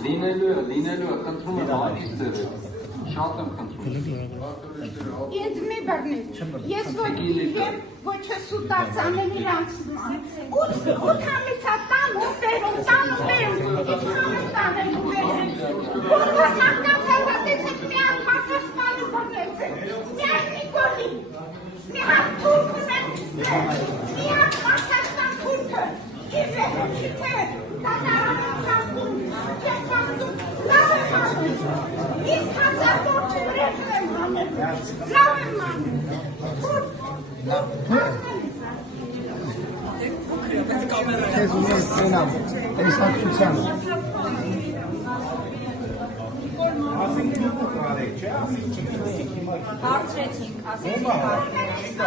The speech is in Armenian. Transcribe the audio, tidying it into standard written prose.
Լինելու է, խնդրում եմ հանգիստ ձևեր, շատ եմ խնդրում։ Ինձ մի բռնի, ես ոչ եմ, ոչ է սուտ արձանել իրանց ման, 8 ամիսա տանում վերում, որքան մարդկանց հատեցեք մի հատ մասաշպալի բռնեցեք, մի հատ Նիկոլի, մի հատ թուրք ունեն, մի հատ մասաշպան թուրքը, իզերը չի թե, դատարանում կազմում, չեն կազմում, լավ եմ անում, իսկ հազարվոր չվրեխ եմ անել, լավ եմ անում, թուրք Քեզ ունես սենամ, տեսակցության։ Հարցրեցինք, ասեցինք